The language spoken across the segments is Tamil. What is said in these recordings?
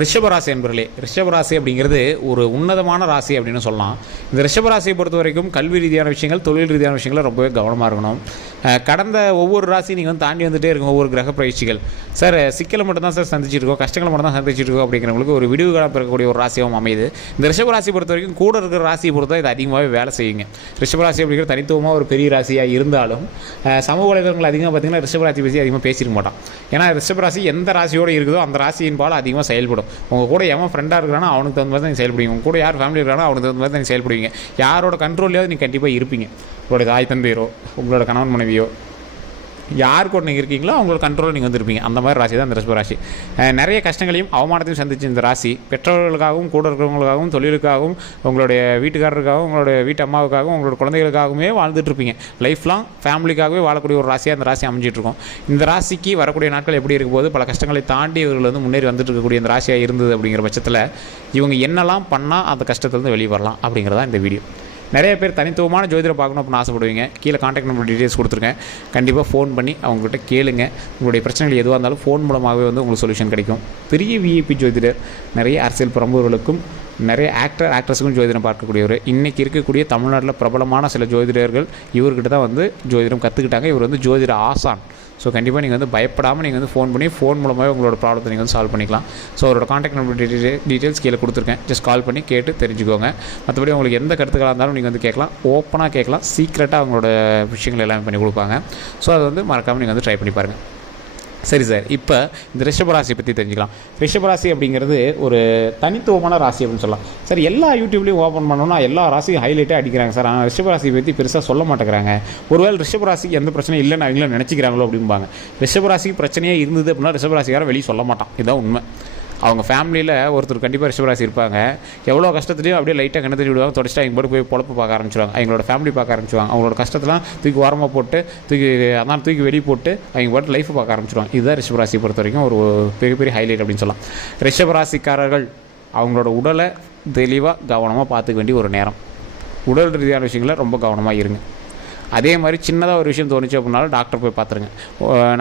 ரிஷபராசி என்பர்களே ரிஷபராசி அப்படிங்கிறது ஒரு உன்னதமான ராசி அப்படின்னு சொல்லலாம். இந்த ரிஷபராசியை பொறுத்த வரைக்கும் கல்வி ரீதியான விஷயங்கள் தொழில் ரீதியான விஷயங்கள ரொம்பவே கவனமாக இருக்கணும். கடந்த ஒவ்வொரு ராசி நீங்கள் வந்து தாண்டி வந்துட்டே இருக்கும் ஒவ்வொரு கிரக பயிற்சிகள். சார் சிக்கலை மட்டும் தான் சார் சந்திச்சிட்டு இருக்கோம் கஷ்டங்களை மட்டும் தான் சந்திச்சிட்டு இருக்கோம் அப்படிங்கிறவங்களுக்கு ஒரு விடிவு காலம் பிறக்கக்கூடிய ஒரு ராசியாகவும் அமையுது. இந்த ரிஷபராசி பொறுத்த வரைக்கும் கூட இருக்கிற ராசியை பொறுத்த இது அதிகமாகவே வேலை செய்யுங்க. ரிஷபராசி அப்படிங்கிற தனித்துவமாக ஒரு பெரிய ராசியாக இருந்தாலும் சமூக வலைதளங்கள் அதிகமாக பார்த்தீங்கன்னா ரிஷபராசி பற்றி அதிகமாக பேசியிருக்க மாட்டான். ஏன்னா ரிஷபராசி எந்த ராசியோடு இருக்குதோ அந்த ராசியின் பால் அதிகமாக செயல்படும். உங்கள் கூட எவன் ஃப்ரெண்டாக இருக்கிறானோ அவனுக்கு தகுந்த மாதிரி தான் நீங்கள் செயல்படுவீங்க. கூட யார் ஃபேமிலி இருக்கிறானோ அவனுக்கு தகுந்த மாதிரி தான் நீங்கள் செயல்படுவீங்க. யாரோட கண்ட்ரோல்லையாவது நீங்கள் கண்டிப்பாக இருப்பீங்க. உங்களோட தாய் தந்தையரோ உங்களோட கணவன் மனைவியோ யார் கூட நீங்கள் இருக்கீங்களோ அவங்களோட கண்ட்ரோலில் நீங்கள் வந்திருப்பீங்க. அந்த மாதிரி ராசி தான் இந்த ரிஷப ராசி. நிறைய கஷ்டங்களையும் அவமானத்தையும் சந்திச்சு இந்த ராசி. பெற்றோர்களுக்காகவும் கூட இருக்கிறவங்களுக்காகவும் தொழிலுக்காகவும் உங்களுடைய வீட்டுக்காரருக்காகவும் உங்களுடைய வீட்டு அம்மாவுக்காகவும் உங்களோட குழந்தைகளுக்காகவுமே வாழ்ந்துட்டுருப்பீங்க லைஃப் லாங் ஃபேமிலிக்காகவே வாழக்கூடிய ஒரு ராசியாக அந்த ராசி அமைஞ்சிட்ருக்கோம் இந்த ராசிக்கு வரக்கூடிய நாட்கள் எப்படி இருக்கும் போது பல கஷ்டங்களை தாண்டி இவர்கள் வந்து முன்னேறி வந்துட்டு இருக்கக்கூடிய இந்த ராசியாக இருந்தது அப்படிங்கிற பட்சத்தில் இவங்க என்னெல்லாம் பண்ணால் அந்த கஷ்டத்துலேருந்து வெளியே வரலாம் அப்படிங்கிறதா இந்த வீடியோ நிறைய பேர் தனித்துவமான ஜோதிடரை பார்க்கணும் அப்படின்னு ஆசைப்படுவீங்க. கீழே காண்டாக்ட் நம்பர் டீட்டெயில்ஸ் கொடுத்துருக்கேன் கண்டிப்பாக ஃபோன் பண்ணி அவங்ககிட்ட கேளுங்க. உங்களுடைய பிரச்சனைகள் எதுவாக இருந்தாலும் ஃபோன் மூலமாகவே வந்து உங்களுக்கு சொல்யூஷன் கிடைக்கும். பெரிய விஐபி ஜோதிடர் நிறைய அரசியல் பிரமுகர்களுக்கும் நிறைய ஆக்டர் ஆக்ட்ரஸுக்கும் ஜோதிடம் பார்க்கக்கூடியவர். இன்றைக்கி இருக்கக்கூடிய தமிழ்நாட்டில் பிரபலமான சில ஜோதிடர்கள் இவர்கிட்ட தான் வந்து ஜோதிடம் கற்றுக்கிட்டாங்க இவர் வந்து ஜோதிட ஆசான். ஸோ கண்டிப்பாக நீங்கள் வந்து பயப்படாமல் நீங்கள் வந்து ஃபோன் பண்ணி ஃபோன் மூலமாகவே உங்களோட ப்ராப்ளத்தை நீங்கள் வந்து சால்வ் பண்ணிக்கலாம். ஸோ அவரோட காண்டாக்ட் நம்பர் டீட்டெயில்ஸ் கீழே கொடுத்துருக்கேன். ஜஸ்ட் கால் பண்ணி கேட்டு தெரிஞ்சுக்கோங்க. மற்றபடி உங்களுக்கு எந்த கருத்துக்களாக இருந்தாலும் நீங்கள் வந்து கேட்கலாம். ஓப்பனாக கேட்கலாம். சீக்ரெட்டாக அவங்களோட விஷயங்கள் எல்லாமே பண்ணி கொடுப்பாங்க. ஸோ அதை வந்து மறக்காமல் நீங்கள் வந்து ட்ரை பண்ணி பாருங்கள் சரி சார் இப்போ இந்த ரிஷபராசியை பற்றி தெரிஞ்சுக்கலாம். ரிஷபராசி அப்படிங்கிறது ஒரு தனித்துவமான ராசி அப்படின்னு சொல்லலாம். சார் எல்லா யூடியூப்லேயும் ஓப்பன் பண்ணோம்னா எல்லா ராசியும் ஹைலைட்டாக அடிக்கிறாங்க சார். ஆனால் ரிஷபராசியை பற்றி பெருசாக சொல்ல மாட்டேங்கிறாங்க. ஒருவேளை ரிஷபராசிக்கு எந்த பிரச்சனையும் இல்லைன்னு அவங்களும் நினச்சிக்கிறாங்களோ அப்படிம்பாங்க. ரிஷபராசிக்கு பிரச்சனையே இருந்தது அப்படின்னா ரிஷபராசிக்காரன் வெளியே சொல்ல மாட்டான். இதுதான் உண்மை. அவங்க ஃபேமிலியில் ஒருத்தர் கண்டிப்பாக ரிஷபராசி இருப்பாங்க. எவ்வளோ கஷ்டத்துலையும் அப்படியே லைட்டாக கண்ணு விடுவாங்க. தொடச்சிட்டு அவங்க போட்டு போய் பொழப்பு பார்க்க ஆரம்பிச்சிடுவாங்க அவங்களோட ஃபேமிலி பார்க்க ஆரம்பிச்சிடுவாங்க அவங்களோட கஷ்டத்தெல்லாம் தூக்கி ஓரமாக போட்டு தூக்கி அதான் தூக்கி வெளியே போட்டு அவங்க பாட்டு லைஃப் பார்க்க ஆரம்பிச்சிடுவாங்க இதுதான் ரிஷபராசி பொறுத்த வரைக்கும் ஒரு பெரிய ஹைலைட் அப்படின்னு சொல்லலாம். ரிஷபராசிக்காரர்கள் அவங்களோட உடலை தெளிவாக கவனமாக பார்த்துக்க வேண்டிய ஒரு நேரம். உடல் ரீதியான விஷயங்களை ரொம்ப கவனமாக இருங்க. அதே மாதிரி சின்னதாக ஒரு விஷயம் தோணுச்சு அப்படின்னாலும் டாக்டர் போய் பார்த்துருங்க.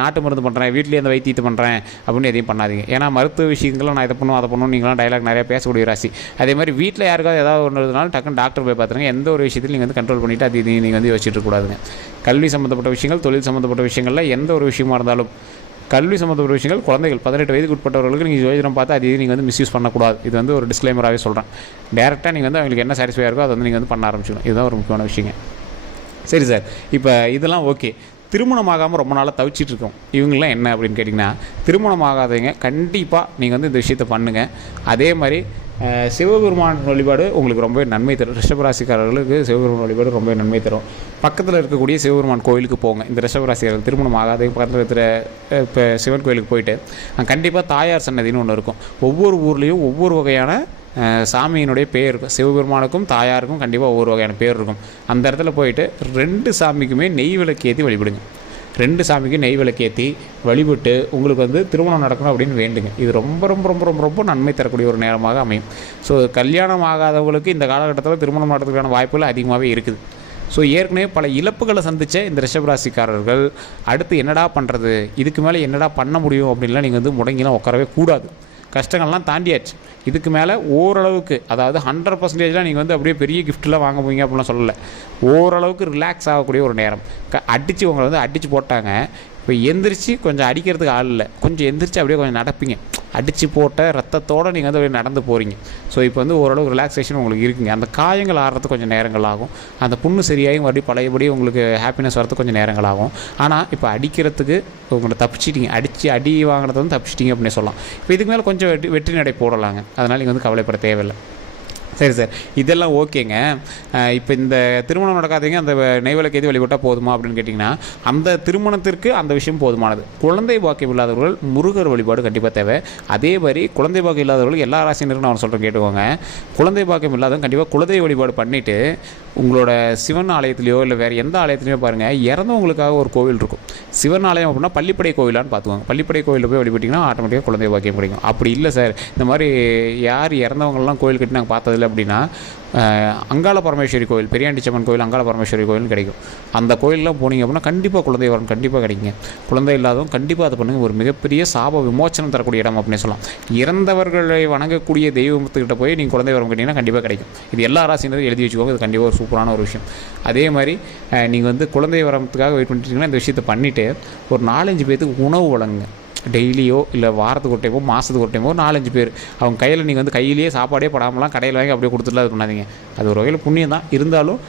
நாட்டு மருந்து பண்ணுறேன் வீட்லேயே இந்த வைத்தியத்தை பண்ணுறேன் அப்படின்னு எதையும் பண்ணாதீங்க. ஏன்னா மருத்துவ விஷயங்களை நான் இதை பண்ணுவோம் அதை பண்ணுவோம் நீங்களாம் டைலாக் நிறைய பேசக்கூடிய ராசி. அதே மாதிரி வீட்டில் யாருக்காவது ஏதாவது ஒன்று இருந்தாலும் டக்குன்னு டாக்டர் போய் பார்த்துருங்க. எந்த ஒரு விஷயத்தையும் நீங்கள் வந்து கண்ட்ரோல் பண்ணிவிட்டு அது நீங்கள் வந்து யோசிச்சுட்டு கூடாதுங்க கல்வி சம்மந்தப்பட்ட விஷயங்கள் தொழில் சம்மந்தப்பட்ட விஷயங்களில் எந்த ஒரு விஷயமா இருந்தாலும் கல்வி சம்மந்தப்பட்ட விஷயங்கள் குழந்தைகள் பதினெட்டு வயதுக்கு உட்பட்டவர்களுக்கு நீங்கள் ஜோதிடம் பார்த்து அது நீங்கள் வந்து மிஸ்யூஸ் பண்ணக்கூடாது. இது வந்து ஒரு டிஸ்க்ளைமராகவே சொல்கிறேன் டேரெக்டாக நீங்கள் வந்து அவங்களுக்கு என்ன சாட்டிஸ்ஃபை இருக்கோ அதை வந்து நீங்கள் வந்து பண்ண ஆரம்பிச்சிடும் இதுதான் ஒரு முக்கியமான விஷயங்க. சரி சார் இப்போ இதெல்லாம் ஓகே. திருமணமாகாமல் ரொம்ப நாளாக தவிச்சிட்டு இருக்கோம். இவங்கெல்லாம் என்ன அப்படின்னு கேட்டிங்கன்னா திருமணமாகாதவங்க கண்டிப்பாக நீங்கள் வந்து இந்த விஷயத்தை பண்ணுங்கள் அதே மாதிரி சிவபெருமான் வழிபாடு உங்களுக்கு ரொம்பவே நன்மை தரும். ரிஷபராசிக்காரர்களுக்கு சிவபெருமான் வழிபாடு ரொம்பவே நன்மை தரும். பக்கத்தில் இருக்கக்கூடிய சிவபெருமான் கோயிலுக்கு போங்க. இந்த ரிஷபராசிக்காரர்கள் திருமணம் ஆகாத பக்கத்தில் இருக்கிற இப்போ சிவன் கோயிலுக்கு போயிட்டு கண்டிப்பாக தாயார் சன்னதின்னு ஒன்று இருக்கும். ஒவ்வொரு ஊர்லேயும் ஒவ்வொரு வகையான சாமியினுடைய பேர் இருக்கும் சிவபெருமானுக்கும் தாயாருக்கும் கண்டிப்பாக ஒவ்வொரு வகையான பேர் இருக்கும். அந்த இடத்துல போயிட்டு ரெண்டு சாமிக்குமே நெய் விளக்கேற்றி வழிபடுங்க. ரெண்டு சாமிக்கும் நெய் விளக்கேற்றி வழிபட்டு உங்களுக்கு வந்து திருமணம் நடக்கணும் அப்படின்னு வேண்டுங்க. இது ரொம்ப ரொம்ப ரொம்ப ரொம்ப ரொம்ப நன்மை தரக்கூடிய ஒரு நேரமாக அமையும். ஸோ கல்யாணம் ஆகாதவங்களுக்கு இந்த காலகட்டத்தில் திருமணம் நடத்துறதுக்கான வாய்ப்புகள் அதிகமாகவே இருக்குது. ஸோ ஏற்கனவே பல இழப்புகளை சந்தித்த இந்த ரிஷபராசிக்காரர்கள் அடுத்து என்னடா பண்ணுறது இதுக்கு மேலே என்னடா பண்ண முடியும் அப்படின்லாம் நீங்கள் வந்து முடங்கிலாம் உட்காரவே கூடாது. கஷ்டங்கள்லாம் தாண்டியாச்சு. இதுக்கு மேலே ஓரளவுக்கு அதாவது ஹண்ட்ரட் பர்சன்டேஜ்லாம் நீங்கள் வந்து அப்படியே பெரிய கிஃப்ட்லாம் வாங்க போவீங்க அப்படிலாம் சொல்லலை. ஓரளவுக்கு ரிலாக்ஸ் ஆகக்கூடிய ஒரு நேரம். க அடித்து உங்களை வந்து அடித்து போட்டாங்க. இப்போ எந்திரிச்சு கொஞ்சம் அடிக்கிறதுக்கு ஆள் இல்லை. கொஞ்சம் எந்திரிச்சு அப்படியே கொஞ்சம் நடப்பீங்க. அடித்து போட்ட ரத்தத்தோடு நீங்கள் வந்து அப்படியே நடந்து போகிறீங்க ஸோ இப்போ வந்து ஓரளவு ரிலாக்ஸேஷன் உங்களுக்கு இருக்குங்க. அந்த காயங்கள் ஆடுறதுக்கு கொஞ்சம் நேரங்கள் ஆகும். அந்த புண்ணு சரியாகி மறுபடியும் பழையபடி உங்களுக்கு ஹாப்பினஸ் வரதுக்கு கொஞ்சம் நேரங்கள் ஆகும். ஆனால் இப்போ அடிக்கிறதுக்கு உங்களை தப்பிச்சிட்டிங்க. அடித்து அடி வாங்கினது வந்து தப்பிச்சிட்டிங்க அப்படின்னு சொல்லலாம். இப்போ இதுக்கு மேலே கொஞ்சம் வெற்றி வெற்றி நடை போடலாங்க. அதனால் நீங்கள் வந்து கவலைப்பட தேவையில்லை. சரி சார். இதெல்லாம் ஓகேங்க. இப்போ இந்த திருமணம் நடக்காதீங்க அந்த நெய்வலுக்கு எது வழிபட்டால் போதுமா அப்படின்னு கேட்டிங்கன்னா அந்த திருமணத்திற்கு அந்த விஷயம் போதுமானது. குழந்தை பாக்கியம் இல்லாதவர்கள் முருகர் வழிபாடு கண்டிப்பாக தேவை. அதே மாதிரி குழந்தை பாக்கியம் இல்லாதவர்கள் எல்லா ராசினருக்கும் நான் சொல்கிறேன் கேட்டுக்கோங்க. குழந்தை பாக்கியம் இல்லாதவங்க கண்டிப்பாக குலதெய்வ வழிபாடு பண்ணிவிட்டு உங்களோட சிவன் ஆலயத்துலேயோ இல்லை வேறு எந்த ஆலயத்துலையோ பாருங்கள் இறந்தவங்களுக்காக ஒரு கோவில் இருக்கும். சிவன் ஆலயம் அப்படின்னா பள்ளிப்படை கோவிலான்னு பார்த்துக்கோங்க. பள்ளிப்படை கோவிலில் போய் வழிபட்டிங்கன்னா ஆட்டோமேட்டிக்காக குழந்தை பாக்கியம் கிடைக்கும். அப்படி இல்லை சார். இந்த மாதிரி யார் இறந்தவங்கலாம் கோவில் கட்டி நாங்கள் பார்த்ததில்ல அப்படின்னா அங்காள பரமேஸ்வரி கோயில் பெரியாண்டிச்சம்மன் கோயில் அங்காள பரமேஸ்வரி கோயில்னு கிடைக்கும். அந்த கோயிலெலாம் போனீங்க அப்படின்னா கண்டிப்பாக குழந்தை வரம் கண்டிப்பாக கிடைக்குங்க. குழந்தை இல்லாதவங்க கண்டிப்பாக அதை பண்ணுங்க. ஒரு மிகப்பெரிய சாப விமோச்சனம் தரக்கூடிய இடம் அப்படின்னு சொல்லலாம். இறந்தவர்களை வணங்கக்கூடிய தெய்வத்துக்கிட்ட போய் நீங்கள் குழந்தை வரம் கேட்டிங்கன்னா கண்டிப்பாக கிடைக்கும். இது எல்லா ராசினரும் எழுதி வச்சுக்கோங்க. இது கண்டிப்பாக ஒரு சூப்பரான ஒரு விஷயம். அதே மாதிரி நீங்கள் வந்து குழந்தை வரத்துக்காக வெயிட் பண்ணிட்டீங்கன்னா இந்த விஷயத்தை பண்ணிவிட்டு ஒரு நாலஞ்சு பேர்த்துக்கு உணவு வழங்குங்க. டெய்லியோ இல்லை வாரத்துக்கு ஒரு டைமோ மாதத்துக்கு ஒரு டைமோ நாலஞ்சு பேர். அவங்க கையில் நீங்கள் வந்து கையிலேயே சாப்பாடே படாமலாம் கடையில் வாங்கி அப்படியே கொடுத்துட்டு அது பண்ணாதீங்க. அது ஒரு வகையில் புண்ணியம் தான். இருந்தாலும்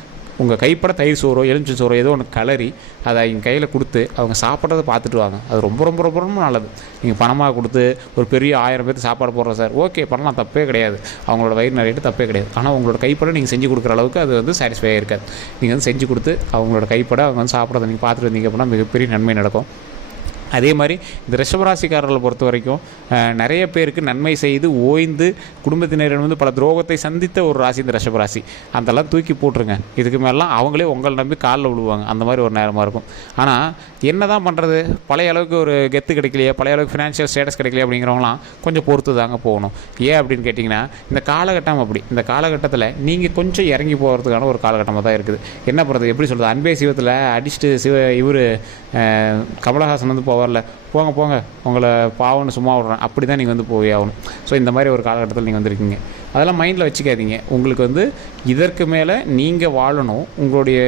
உங்கள் கைப்பட தயிர் சோறோ எலுமிச்சை சோறோ ஏதோ ஒன்று கலரி அதை அவங்க கையில் கொடுத்து அவங்க சாப்பிட்றத பார்த்துட்டு வாங்க. அது ரொம்ப ரொம்ப ரொம்ப ரொம்ப நல்லது. நீங்கள் பணமாக கொடுத்து ஒரு பெரிய ஆயிரம் பேர்த்து சாப்பாடு போடுறோம் சார் ஓகே பண்ணலாம். தப்பே கிடையாது. அவங்களோட வயிறு நிறையிட்டு தப்பே கிடையாது. ஆனால் உங்களோட கைப்பட நீங்கள் செஞ்சு கொடுக்குற அளவுக்கு அது வந்து சாட்டிஸ்ஃபையாக இருக்காது நீங்கள் வந்து செஞ்சு கொடுத்து அவங்களோட கைப்பட அவங்க வந்து சாப்பிட்றத நீங்கள் பார்த்துட்டு வந்தீங்க அப்படின்னா மிகப்பெரிய நன்மை நடக்கும். அதே மாதிரி இந்த ரிஷபராசிக்காரர்களை பொறுத்த வரைக்கும் நிறைய பேருக்கு நன்மை செய்து ஓய்ந்து குடும்பத்தினரிடம் வந்து பல துரோகத்தை சந்தித்த ஒரு ராசி இந்த ரிஷபராசி அதெல்லாம் தூக்கி போட்டுருங்க. இதுக்கு மேலாம் அவங்களே உங்களை நம்பி காலில் விழுவாங்க. அந்த மாதிரி ஒரு நேரமாக இருக்கும். ஆனால் என்ன தான் பண்ணுறது பழைய அளவுக்கு ஒரு கெத்து கிடைக்கலையே பழைய அளவுக்கு ஃபினான்ஷியல் ஸ்டேட்டஸ் கிடைக்கலையே அப்படிங்கிறவங்களாம் கொஞ்சம் பொறுத்து தாங்க போகணும். ஏன் அப்படின்னு கேட்டிங்கன்னா இந்த காலகட்டம் அப்படி. இந்த காலகட்டத்தில் நீங்கள் கொஞ்சம் இறங்கி போகிறதுக்கான ஒரு காலகட்டமாக தான் இருக்குது. என்ன பண்ணுறது எப்படி சொல்கிறது அன்பே சிவத்தில் அடிச்சுட்டு சிவ இவர் கமலஹாசன் வந்து போவார். வரல. போங்க போங்க. உங்களை பாவம்னு சும்மா விடுறேன். அப்படி தான் நீங்கள் வந்து போய் ஆகணும். ஸோ இந்த மாதிரி ஒரு காலகட்டத்தில் நீங்கள் வந்திருக்கீங்க. அதெல்லாம் மைண்டில் வச்சுக்காதீங்க. உங்களுக்கு வந்து இதற்கு மேலே நீங்கள் வாழணும். உங்களுடைய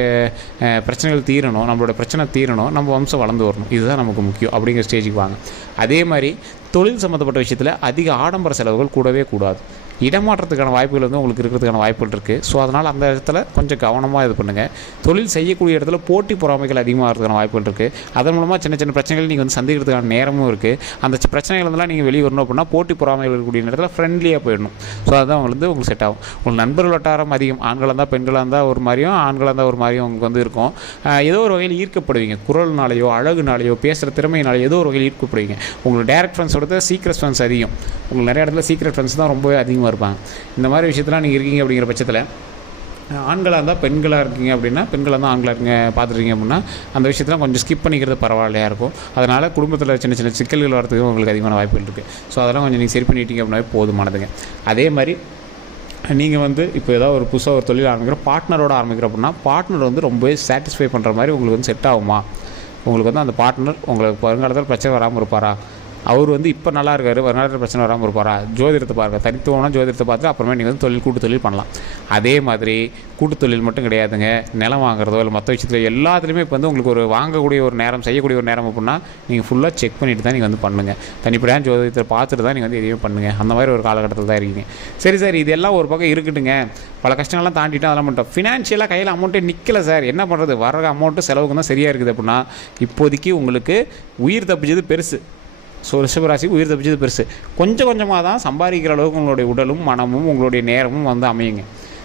பிரச்சனைகள் தீரணும். நம்மளோட பிரச்சனை தீரணும். நம்ம வம்சம் வளர்ந்து வரணும். இதுதான் நமக்கு முக்கியம். அப்படிங்கிற ஸ்டேஜுக்கு வாங்க. அதே மாதிரி தொழில் சம்மந்தப்பட்ட விஷயத்தில் அதிக ஆடம்பர செலவுகள் கூடவே கூடாது. இடமாற்றத்துக்கான வாய்ப்புகள் வந்து உங்களுக்கு இருக்கிறதுக்கான வாய்ப்புகள் இருக்குது ஸோ அதனால் அந்த இடத்துல கொஞ்சம் கவனமாக இது பண்ணுங்கள் தொழில் செய்யக்கூடிய இடத்துல போட்டி பொறாமைகள் அதிகமாகிறதுக்கான வாய்ப்புகள் இருக்குது அதன் மூலமாக சின்ன சின்ன பிரச்சனைகள் நீங்கள் வந்து சந்திக்கிறதுக்கான நேரமும் இருக்குது அந்த பிரச்சனைகள் இருந்தெல்லாம் நீங்கள் வெளியே வரணும் அப்படின்னா போட்டி பொறாமைகள் இருக்கக்கூடிய நேரத்தில் ஃப்ரெண்ட்லியாக போயிடணும். ஸோ அதுதான் உங்களுக்கு வந்து உங்களுக்கு செட் ஆகும். உங்களுக்கு நண்பர்கள் வட்டாரம் அதிகம். ஆண்களாக இருந்தால் பெண்களாக இருந்தால் ஒரு மாதிரியும் ஆண்களாக இருந்தால் ஒரு மாதிரியும் உங்களுக்கு வந்து இருக்கும். ஏதோ ஒரு வகையில் ஈர்க்கப்படுவீங்க. குரல்னாலேயோ அழகுனாலேயோ பேசுகிற திறமையினாலேயோ ஏதோ ஒரு வகையில் ஈர்க்கப்படுவீங்க. உங்களுக்கு டேரக்ட் ஃப்ரெண்ட்ஸோட சீக்ரெட் ஃப்ரெண்ட்ஸ் அதிகம். உங்களுக்கு நிறைய இடத்துல சீக்ரெட் ஃப்ரெண்ட்ஸ் தான் ரொம்பவே அதிகமாக இருப்பாங்க. இந்த மாதிரி விஷயத்தெல்லாம் நீங்கள் இருக்கீங்க அப்படிங்கிற பட்சத்தில் ஆண்களாக இருந்தால் பெண்களாக இருக்கீங்க அப்படின்னா பெண்களாக இருந்தால் ஆண்களாக இருக்கீங்க பார்த்துருக்கீங்க அப்படின்னா அந்த விஷயத்தெல்லாம் கொஞ்சம் ஸ்கிப் பண்ணிக்கிறது பரவாயில்லையாக இருக்கும். அதனால் குடும்பத்தில் சின்ன சின்ன சிக்கல்கள் வரதுக்கு உங்களுக்கு அதிகமான வாய்ப்புகள் இருக்குது ஸோ அதெல்லாம் கொஞ்சம் நீங்கள் சரி பண்ணிட்டீங்க அப்படின்னாவே போதுமானதுங்க. அதே மாதிரி நீங்கள் வந்து இப்போ ஏதாவது ஒரு புதுசாக ஒரு தொழில் ஆரம்பிக்கிற பார்ட்னரோட ஆரம்பிக்கிற அப்படின்னா பார்ட்னர் வந்து ரொம்பவே சாட்டிஸ்ஃபை பண்ணுற மாதிரி உங்களுக்கு வந்து செட் ஆகுமா? உங்களுக்கு வந்து அந்த பார்ட்னர் உங்களுக்கு வருங்காலத்தில் பிரச்சனை வராமல் இருப்பாரா? அவர் வந்து இப்போ நல்லா இருக்காரு வருங்காலத்தில் பிரச்சனை வராமல் இருப்பாரா? ஜோதிடத்தை பாருங்க. தனித்துவம்னா ஜோதிடத்தை பார்த்து அப்புறமே நீங்கள் வந்து தொழில் கூட்டு தொழில் பண்ணலாம். அதே மாதிரி கூட்டு தொழில் மட்டும் கிடையாதுங்க. நிலம் வாங்குறதோ இல்லை மற்ற விஷயத்தில் எல்லாத்துலேயுமே இப்போ வந்து உங்களுக்கு ஒரு வாங்கக்கூடிய ஒரு நேரம் செய்யக்கூடிய ஒரு நேரம் அப்படின்னா நீங்கள் ஃபுல்லாக செக் பண்ணிட்டு தான் நீங்கள் வந்து பண்ணுங்கள் தனிப்படையான ஜோதிடத்தை பார்த்துட்டு தான் நீங்கள் வந்து எதையுமே பண்ணுங்கள் அந்த மாதிரி ஒரு காலகட்டத்தில் தான் இருக்கீங்க. சரி சார் இதெல்லாம் ஒரு பக்கம் இருக்கட்டுங்க. பல கஷ்டங்கள்லாம் தாண்டிட்டு அதெல்லாம் பண்ணிட்டோம். ஃபினான்ஷியலாக கையில் அமௌண்ட்டே நிற்கலை சார். என்ன பண்ணுறது வர அமௌண்ட்டு செலவுக்கு தான் சரியாக இருக்குது அப்படின்னா இப்போதைக்கு உங்களுக்கு உயிர் தப்பிச்சது பெருசு. ஸோ ரிஷபராசி உயிர் தப்பிச்சது பெருசு. கொஞ்சம் கொஞ்சமாக தான் சம்பாதிக்கிற அளவுக்கு உங்களுடைய உடலும் மனமும் உங்களுடைய நேரமும் வந்து அமையுங்க.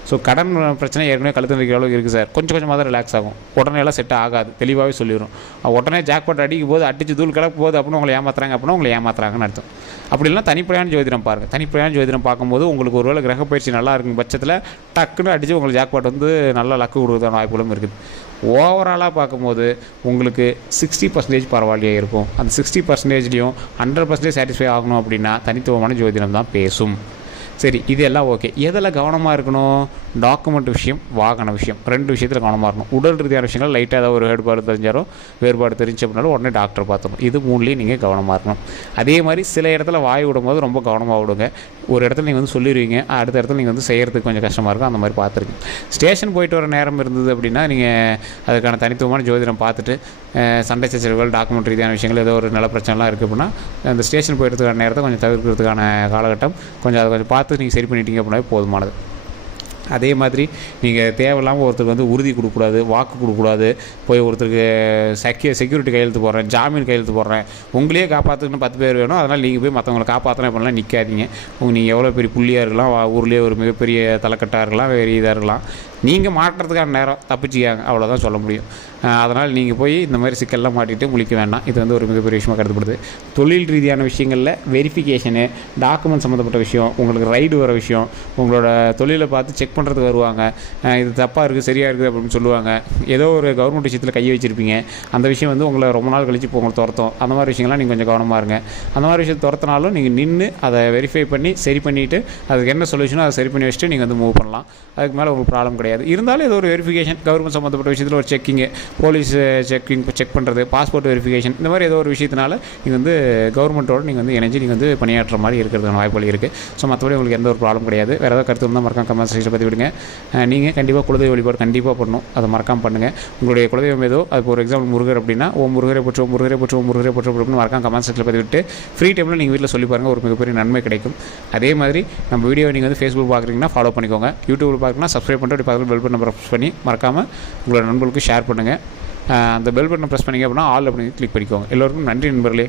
ஸோ கடன் பிரச்சனை ஏற்கனவே கழுத்து வைக்கிற அளவுக்கு இருக்குது சார். கொஞ்சம் கொஞ்சமாக தான் ரிலாக்ஸ் ஆகும். உடனே எல்லாம் செட் ஆகாது. தெளிவாகவே சொல்லிடும் உடனே ஜாக்பாட் அடிக்கும் போது அடிச்சு தூள் கிளப்பு போது அப்படின்னு உங்களை ஏமாத்துறாங்க அப்படின்னா உங்களை ஏமாத்துறாங்கன்னு அர்த்தம். அப்படி இல்லைனா தனிப்படையான ஜோதிடம் பாருங்கள் தனிப்படையான ஜோதிடம் பார்க்கும்போது உங்களுக்கு ஒருவேளை கிரகப்பயிற்சி நல்லா இருக்கும் பட்சத்தில் டக்குன்னு அடித்து உங்களுக்கு ஜாக்பாட் வந்து நல்லா லக்கு கொடுக்குறதான வாய்ப்புகளும் இருக்குது. ஓவராலாக பார்க்கும்போது உங்களுக்கு சிக்ஸ்டி பர்சன்டேஜ் பரவாயில்லையே இருக்கும். அந்த சிக்ஸ்டி பர்சன்டேஜ்லேயும் ஹண்ட்ரட் பர்சன்டேஜ் சாட்டிஸ்ஃபை ஆகணும் அப்படின்னா தனித்துவமான ஜோதிடம் தான் பேசும். சரி இது எல்லாம் ஓகே எதில் கவனமாக இருக்கணும்? டாக்குமெண்ட் விஷயம் வாகன விஷயம். ரெண்டு விஷயத்தில் கவனமாக இருக்கணும். உடல் ரீதியான விஷயங்கள் லைட்டாக ஏதாவது ஒரு வேறுபாடு தெரிஞ்சாரோ வேறுபாடு தெரிஞ்சு அப்படின்னாலும் உடனே டாக்டர் பார்த்துக்கணும். இது மூணுலேயும் நீங்கள் கவனமாக இருக்கணும். அதே மாதிரி சில இடத்துல வாய் விடும்போது ரொம்ப கவனமாக விடுங்க. ஒரு இடத்துல நீங்கள் வந்து சொல்லிடுவீங்க. அடுத்த இடத்துல நீங்கள் வந்து செய்கிறதுக்கு கொஞ்சம் கஷ்டமாக இருக்கும் அந்த மாதிரி பார்த்துருக்கீங்க ஸ்டேஷன் போயிட்டு வர நேரம் இருந்தது அப்படின்னா நீங்கள் அதுக்கான தனித்துவமான ஜோதிடம் பார்த்துட்டு சண்டை சச்சரவுகள் டாக்குமெண்ட் ரீதியான விஷயங்கள் ஏதோ ஒரு நில பிரச்சனைலாம் இருக்குது அப்படின்னா அந்த ஸ்டேஷன் போயிடுறதுக்கான நேரத்தை கொஞ்சம் தவிர்க்கிறதுக்கான காலகட்டம் கொஞ்சம் அதை கொஞ்சம் பார்த்து நீங்கள் சரி பண்ணிட்டீங்க அப்படின்னாவே போதுமானது. அதே மாதிரி நீங்கள் தேவையில்லாமல் ஒருத்தருக்கு வந்து உறுதி கொடுக்கக்கூடாது வாக்கு கொடுக்கக்கூடாது. போய் ஒருத்தருக்கு செக்யூ செக்யூரிட்டி கையெழுத்து போடுறேன் ஜாமீன் கையெழுத்து போடுறேன். உங்களையே காப்பாற்றுக்கணும் பத்து பேர் வேணும். அதனால் நீங்கள் போய் மற்றவங்களை காப்பாற்றணும் இப்படிலாம் நிற்காதீங்க உங்கள் நீங்கள் எவ்வளோ பெரிய புள்ளியாக இருக்கலாம் வா- ஊர்லேயே ஒரு மிகப்பெரிய தலைக்கட்டாக இருக்கலாம் வேறு இதாக இருக்கலாம். நீங்கள் மாட்டுறதுக்கான நேரம் தப்பிச்சிக்காங்க அவ்வளோதான் சொல்ல முடியும். அதனால் நீங்கள் போய் இந்த மாதிரி சிக்கல்லாம் மாட்டிட்டு முழிக்க வேண்டாம். இது வந்து ஒரு மிகப்பெரிய விஷயமாக கருதப்படுது. தொழில் ரீதியான விஷயங்களில் வெரிஃபிகேஷனு டாக்குமெண்ட் சம்மந்தப்பட்ட விஷயம் உங்களுக்கு ரைடு வர விஷயம் உங்களோட தொழிலை பார்த்து செக் பண்ணுறதுக்கு வருவாங்க. இது தப்பாக இருக்குது சரியாக இருக்குது அப்படின்னு சொல்லுவாங்க. ஏதோ ஒரு கவர்மெண்ட் விஷயத்தில் கையை வச்சுருப்பீங்க. அந்த விஷயம் வந்து உங்களை ரொம்ப நாள் கழிச்சு இப்போ உங்களை துரத்தும். அந்த மாதிரி விஷயங்கள்லாம் நீங்கள் கொஞ்சம் கவனமாக இருங்க. அந்த மாதிரி விஷயம் துரத்தினாலும் நீங்கள் நின்று அதை வெரிஃபை பண்ணி சரி பண்ணிவிட்டு அதுக்கு என்ன சொல்யூஷனோ அதை சரி பண்ணி வச்சுட்டு நீங்கள் வந்து மூவ் பண்ணலாம். அதுக்கு மேலே உங்களுக்கு ப்ராப்ளம் கிடையாது. இருந்தாலும் ஏதோ ஒரு வெரிஃபிகேஷன் கவர்மெண்ட் சம்மந்தப்பட்ட விஷயத்தில் ஒரு செக்கிங்கு போலீஸ் செக்கிங் செக் பண்ணுறது பாஸ்போர்ட் வெரிஃபிகேஷன் இந்த மாதிரி ஏதோ ஒரு விஷயத்தினால நீங்கள் வந்து கவர்மெண்ட்டோட நீங்கள் வந்து இணைஞ்சு நீங்கள் வந்து பணியாற்றுற மாதிரி இருக்கிறதுக்கான வாய்ப்புகள் இருக்குது ஸோ மற்றபடி உங்களுக்கு எந்த ஒரு ப்ராப்ளம் கிடையாது. வேறு ஏதாவது கருத்து இருந்தால் மறக்காம கமெண்ட் செக்ஷன் பற்றி விடுங்க. நீங்கள் கண்டிப்பாக குலதெய்வ வழிபாடு கண்டிப்பாக பண்ணணும். அதை மறக்காம பண்ணுங்கள் உங்களுடைய குலதெய்வம் ஏதோ அது ஒரு எக்ஸாம்பிள் முருகர் அப்படின்னா ஓ முருகரை போற்றோம் முருகரை போற்றோம் முருகரை போற்றோம் அப்படின்னு மறக்காம கமெண்ட் செக்ஷனில் பற்றி விட்டு ஃப்ரீ டைமில் நீங்கள் வீட்டில் சொல்லி பாருங்கள் ஒரு மிகப்பெரிய நன்மை கிடைக்கும். அதே மாதிரி நம்ம வீடியோ நீங்கள் வந்து ஃபேஸ்புக் பார்க்குறீங்கன்னா ஃபாலோ பண்ணிக்கோங்க. யூடியூப்பில் பார்க்குறீங்கன்னா சப்ஸ்கிரைப் பண்ணிட்டு பக்கத்தில் பெல் பட்டனை ப்ரெஸ் பண்ணி மறக்காமல் உங்களோட நண்பர்களுக்கு ஷேர் பண்ணுங்கள் அந்த பெல் பட்டனை ப்ரெஸ் பண்ணிங்க அப்படின்னா ஆல் அப்படின்னு கிளிக் பண்ணிக்கோங்க. எல்லோருக்கும் நன்றி நண்பர்களே.